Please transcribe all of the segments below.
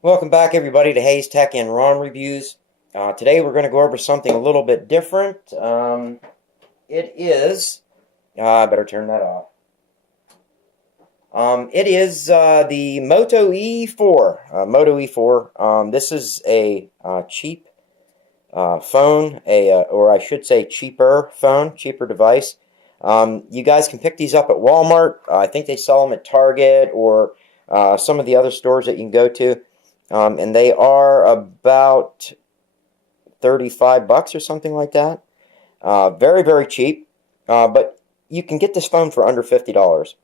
Welcome back, everybody, to Hayes Tech and Ron Reviews. Today we're going to go over something a little bit different. It is, I better turn that off. It is the Moto E4. Moto E4. This is a cheap phone, or I should say cheaper phone, cheaper device. You guys can pick these up at Walmart. I think they sell them at Target or some of the other stores that you can go to. And they are about 35 bucks or something like that. Very, very cheap. But you can get this phone for under $50.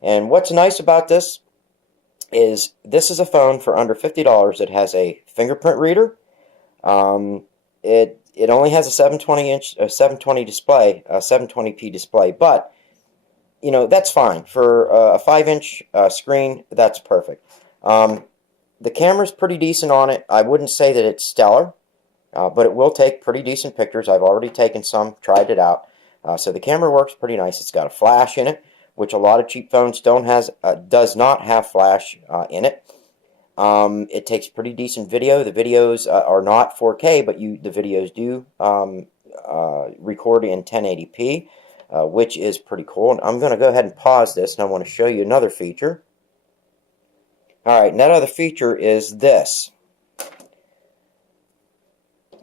And what's nice about this is a phone for under $50 that has a fingerprint reader. It only has a 720 display, a 720p display, but you know that's fine for a 5-inch screen. That's perfect. The camera's pretty decent on it. I wouldn't say that it's stellar, but it will take pretty decent pictures. I've already taken some, tried it out. So the camera works pretty nice. It's got a flash in it, which a lot of cheap phones does not have flash in it. It takes pretty decent video. The videos are not 4K, but the videos do record in 1080p, which is pretty cool. And I'm going to go ahead and pause this, and I want to show you another feature. Alright, and that other feature is this.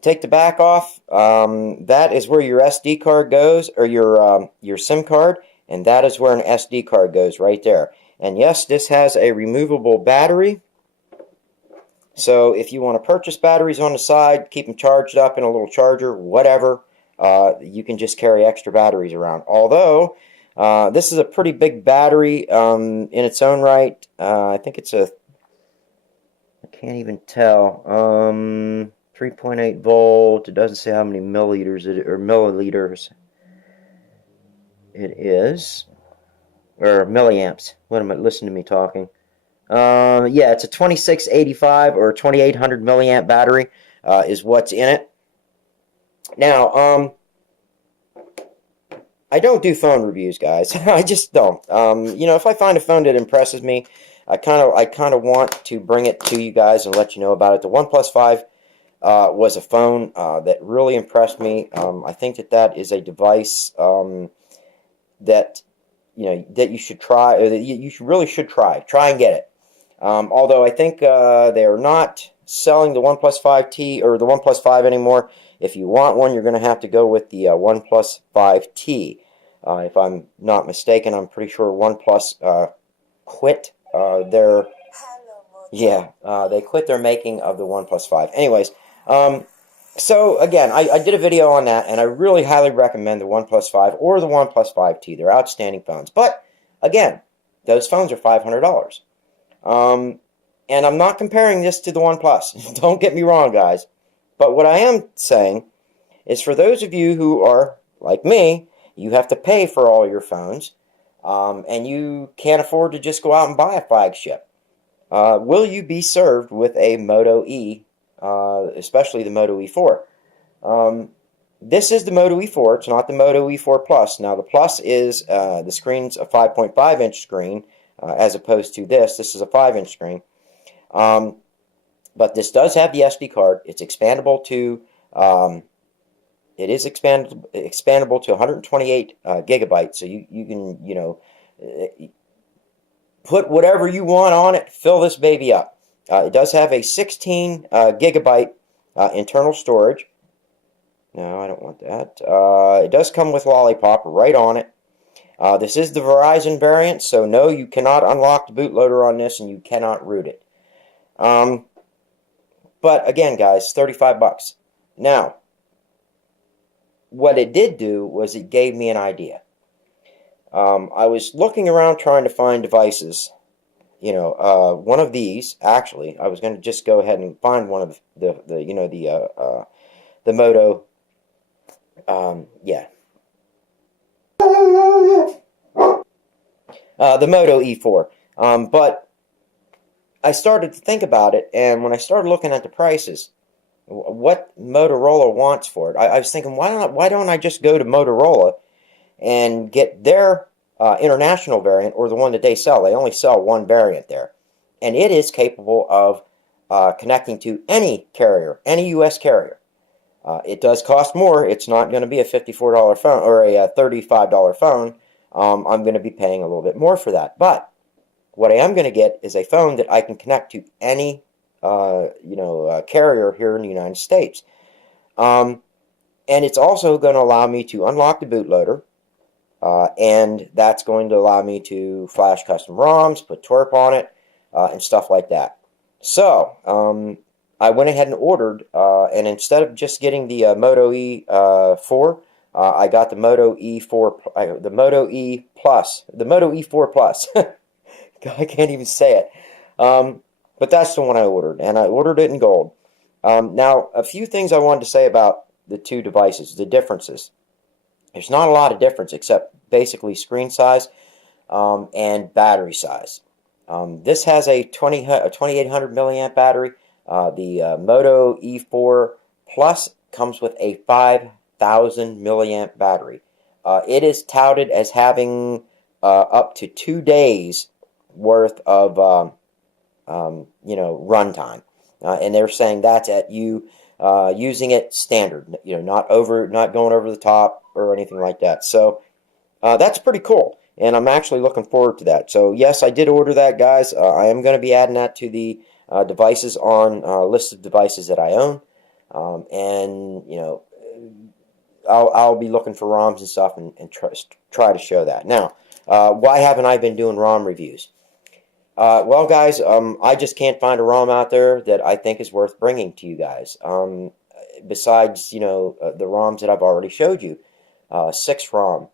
Take the back off. That is where your SD card goes, or your SIM card, and that is where an SD card goes right there. And yes, this has a removable battery. So if you want to purchase batteries on the side, keep them charged up in a little charger, whatever, you can just carry extra batteries around. Although, this is a pretty big battery in its own right. I think it's I can't even tell, 3.8 volt. It doesn't say how many milliliters it is, or milliamps. What am I, listen to me talking. Yeah, it's a 2685 or 2800 milliamp battery is what's in it. Now, I don't do phone reviews, guys. I just don't. You know, if I find a phone that impresses me, I kind of want to bring it to you guys and let you know about it. The OnePlus 5 was a phone that really impressed me. I think that is a device that you should try, or that you really should try. Try and get it. Although I think they are not selling the OnePlus 5T or the OnePlus 5 anymore. If you want one, you're going to have to go with the OnePlus 5T. If I'm not mistaken, I'm pretty sure OnePlus quit they quit their making of the OnePlus 5. Anyways, so again, I did a video on that, and I really highly recommend the OnePlus 5 or the OnePlus 5T. They're outstanding phones. But again, those phones are $500. And I'm not comparing this to the OnePlus. Don't get me wrong, guys. But what I am saying is, for those of you who are like me, you have to pay for all your phones, and you can't afford to just go out and buy a flagship. Will you be served with a Moto E, especially the Moto E4? This is the Moto E4. It's not the Moto E4 Plus. Now, the Plus is, the screen's a 5.5-inch screen, as opposed to this. This is a 5-inch screen. But this does have the SD card. It's expandable to, expandable to 128 gigabytes. So you can, put whatever you want on it, fill this baby up. It does have a 16 gigabyte internal storage. No, I don't want that. It does come with Lollipop right on it. This is the Verizon variant, so no, you cannot unlock the bootloader on this, and you cannot root it. But again, guys, 35 bucks. Now, what it did do was it gave me an idea. I was looking around trying to find devices. One of these, actually, I was going to just go ahead and find one of the Moto, the Moto E4. But I started to think about it, and when I started looking at the prices, what Motorola wants for it, I was thinking, why don't I just go to Motorola and get their international variant, or the one that they sell. They only sell one variant there, and it is capable of connecting to any carrier, any U.S. carrier. It does cost more. It's not going to be a $54 phone or a $35 phone. I'm going to be paying a little bit more for that. But what I am going to get is a phone that I can connect to any carrier here in the United States. And it's also going to allow me to unlock the bootloader. And that's going to allow me to flash custom ROMs, put twerp on it, and stuff like that. So, I went ahead and ordered, and instead of just getting the Moto E4, I got the Moto E4, the Moto E Plus, the Moto E4 Plus. I can't even say it. But that's the one I ordered, and I ordered it in gold. Now, a few things I wanted to say about the two devices, the differences. There's not a lot of difference except basically screen size and battery size. This has a 2800 milliamp battery. The Moto E4 Plus comes with a 5000 milliamp battery. It is touted as having up to 2 days worth of runtime, and they're saying that's at you using it standard, not going over the top or anything like that. So that's pretty cool, and I'm actually looking forward to that. So yes, I did order that, guys. I am going to be adding that to the devices on list of devices that I own, and I'll be looking for ROMs and stuff and try to show that. Now, why haven't I been doing ROM reviews? Well, guys, I just can't find a ROM out there that I think is worth bringing to you guys. Besides, the ROMs that I've already showed you. 6 ROM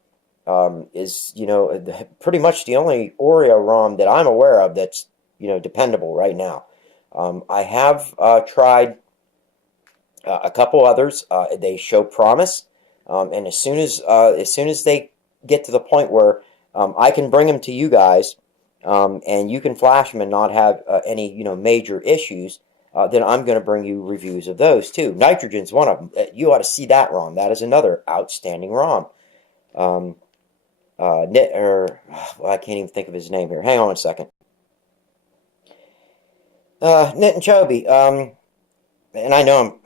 is, pretty much the only Oreo ROM that I'm aware of that's, dependable right now. I have tried a couple others. They show promise, and as soon as they get to the point where I can bring them to you guys, and you can flash them and not have any major issues, then I'm going to bring you reviews of those too. Nitrogen's one of them. You ought to see that ROM. That is another outstanding ROM. I can't even think of his name here. Hang on a second. Nit and Chobi. And I know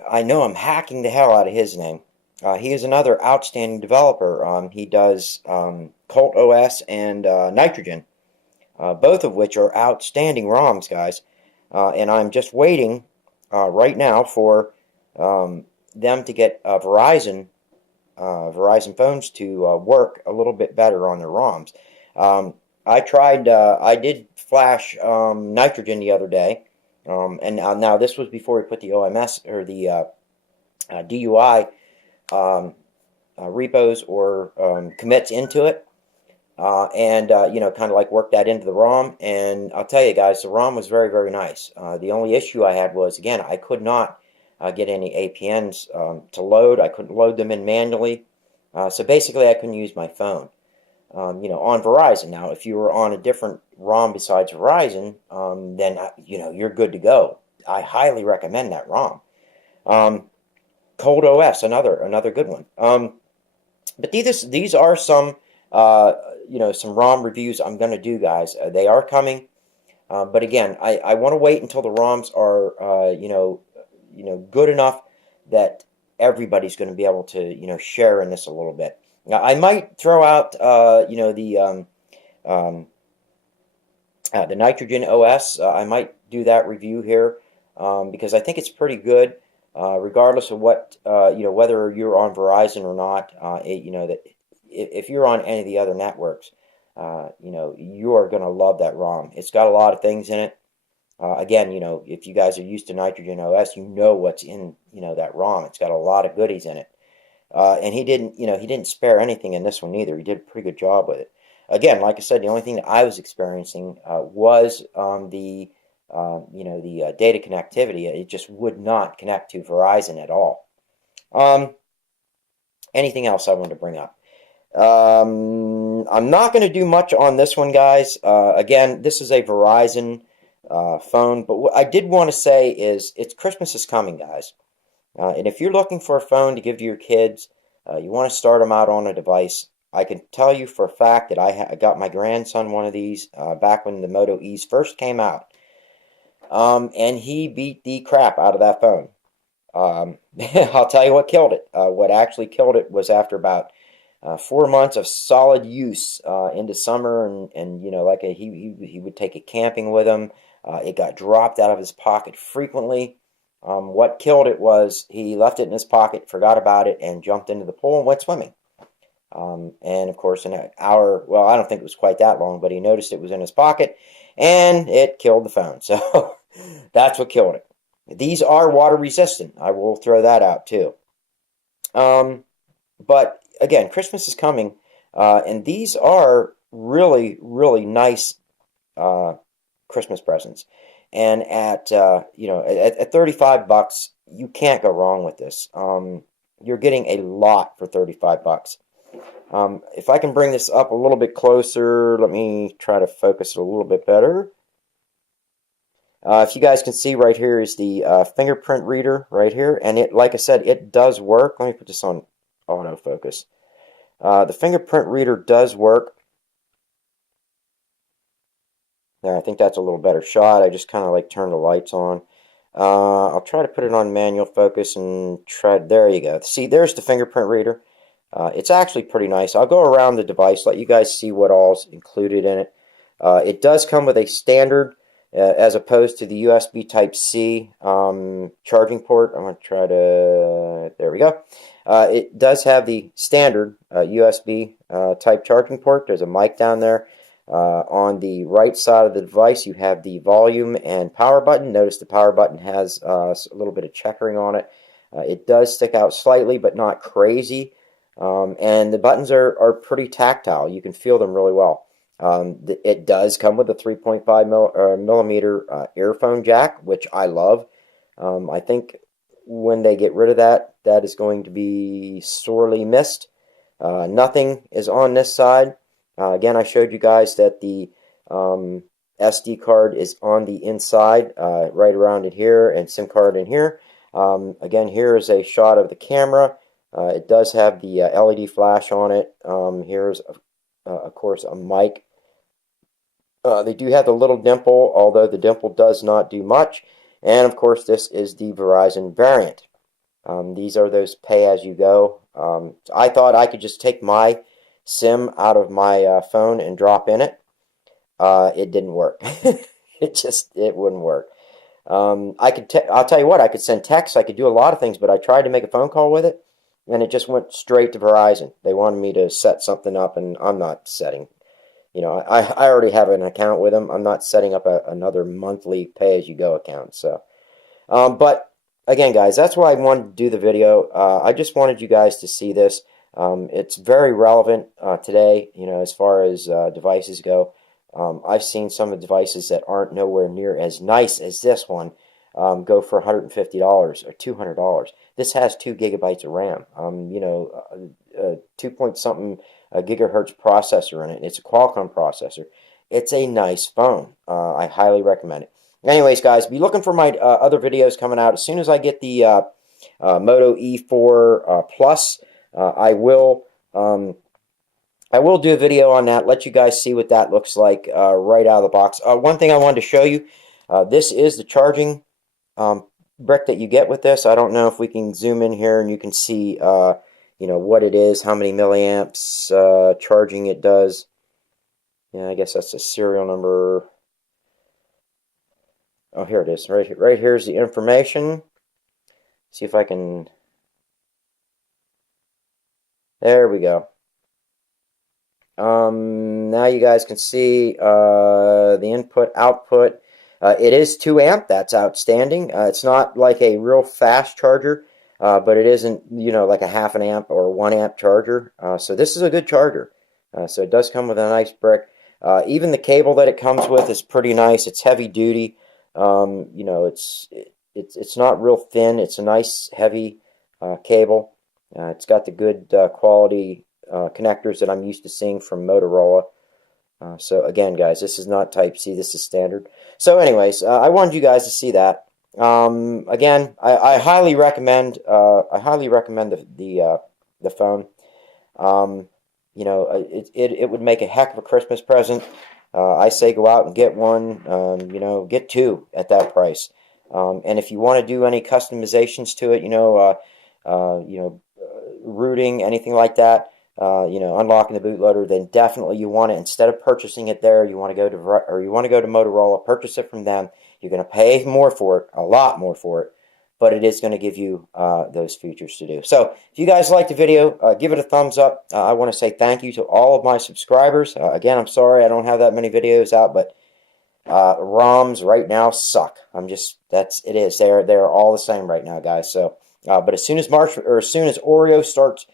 I'm hacking the hell out of his name. He is another outstanding developer. He does Colt OS and Nitrogen, both of which are outstanding ROMs, guys. And I'm just waiting right now for them to get Verizon phones to work a little bit better on their ROMs. I did flash Nitrogen the other day, and now this was before we put the OMS or the DUI repos or commits into it. Kind of like work that into the ROM. And I'll tell you guys, the ROM was very, very nice. The only issue I had was, again, I could not get any APNs to load. I couldn't load them in manually. So basically, I couldn't use my phone. On Verizon. Now, if you were on a different ROM besides Verizon, then, you're good to go. I highly recommend that ROM. Cold OS, another good one. But these are some some ROM reviews I'm going to do, guys. They are coming, but again, I want to wait until the ROMs are good enough that everybody's going to be able to share in this a little bit. Now, I might throw out the Nitrogen OS. I might do that review here because I think it's pretty good, regardless of what whether you're on Verizon or not. That if you're on any of the other networks, you are going to love that ROM. It's got a lot of things in it. Again, if you guys are used to Nitrogen OS, you know what's in that ROM. It's got a lot of goodies in it. And he didn't spare anything in this one either. He did a pretty good job with it. Again, like I said, the only thing that I was experiencing was the data connectivity. It just would not connect to Verizon at all. Anything else I wanted to bring up? I'm not going to do much on this one, guys. Again, this is a Verizon phone, but what I did want to say is Christmas is coming, guys. And if you're looking for a phone to give to your kids, you want to start them out on a device, I can tell you for a fact that I got my grandson one of these back when the Moto E's first came out. and he beat the crap out of that phone. I'll tell you what killed it. What actually killed it was after about 4 months of solid use into summer, and like he would take it camping with him. It got dropped out of his pocket frequently. What killed it was he left it in his pocket, forgot about it, and jumped into the pool and went swimming. And of course, an hour, well, I don't think it was quite that long, but he noticed it was in his pocket, and it killed the phone. So that's what killed it. These are water resistant. I will throw that out too. But again, Christmas is coming, and these are really, really nice Christmas presents. And at at $35, you can't go wrong with this. You're getting a lot for $35. If I can bring this up a little bit closer, let me try to focus it a little bit better. If you guys can see, right here is the fingerprint reader right here, and it, like I said, it does work. Let me put this on autofocus. The fingerprint reader does work. There, I think that's a little better shot. I just kind of like turned the lights on. I'll try to put it on manual focus and try. There you go. See, there's the fingerprint reader. It's actually pretty nice. I'll go around the device, let you guys see what all's included in it. It does come with a standard, as opposed to the USB Type-C charging port. I'm going to try to, there we go. It does have the standard USB type charging port. There's a mic down there. On the right side of the device, you have the volume and power button. Notice the power button has a little bit of checkering on it. It does stick out slightly, but not crazy. And the buttons are pretty tactile. You can feel them really well. It does come with a 3.5 millimeter earphone jack, which I love. I think when they get rid of that, that is going to be sorely missed. Nothing is on this side. Again, I showed you guys that the SD card is on the inside, right around it here, and SIM card in here. Again, here is a shot of the camera. It does have the LED flash on it. Here's, of course, a mic. They do have the little dimple, although the dimple does not do much. And, of course, this is the Verizon variant. These are those pay-as-you-go. I thought I could just take my SIM out of my phone and drop in it. It didn't work. It wouldn't work. I'll tell you what, I could send texts, I could do a lot of things, but I tried to make a phone call with it, and it just went straight to Verizon. They wanted me to set something up, and I'm not setting. I already have an account with them. I'm not setting up another monthly pay-as-you-go account. So, but again, guys, that's why I wanted to do the video. I just wanted you guys to see this. It's very relevant today, as far as devices go. I've seen some of the devices that aren't nowhere near as nice as this one go for $150 or $200. This has 2 gigabytes of RAM, 2-point-something gigahertz processor in it. It's a Qualcomm processor. It's a nice phone. I highly recommend it. Anyways, guys, be looking for my other videos coming out. As soon as I get the Moto E4 Plus, I will do a video on that, let you guys see what that looks like right out of the box. One thing I wanted to show you, this is the charging brick that you get with this. I don't know if we can zoom in here and you can see what it is, how many milliamps charging it does. Yeah, I guess that's the serial number. Oh, here it is. Right here's the information. See if I can. There we go. Now you guys can see the input output. It is 2 amp. That's outstanding. It's not like a real fast charger, but it isn't like a half an amp or 1 amp charger. So this is a good charger. So it does come with a nice brick. Even the cable that it comes with is pretty nice. It's heavy duty. It's not real thin. It's a nice heavy cable. It's got the good quality connectors that I'm used to seeing from Motorola. So again, guys, this is not Type-C. This is standard. So anyways, I wanted you guys to see that. Again, I highly recommend. The phone. It would make a heck of a Christmas present. I say go out and get one. Get two at that price. And if you want to do any customizations to it, rooting, anything like that, unlocking the bootloader, then definitely you want it. Instead of purchasing it there, you want to go to Motorola, purchase it from them. You're going to pay more for it, a lot more for it, but it is going to give you those features to do. So if you guys like the video, give it a thumbs up. I want to say thank you to all of my subscribers. Again, I'm sorry I don't have that many videos out, but ROMs right now suck. It is. They're all the same right now, guys. So, but as soon as Oreo starts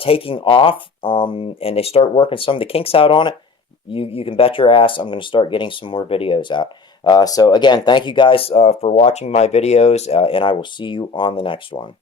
taking off, and they start working some of the kinks out on it, you can bet your ass I'm going to start getting some more videos out. So again, thank you guys for watching my videos, and I will see you on the next one.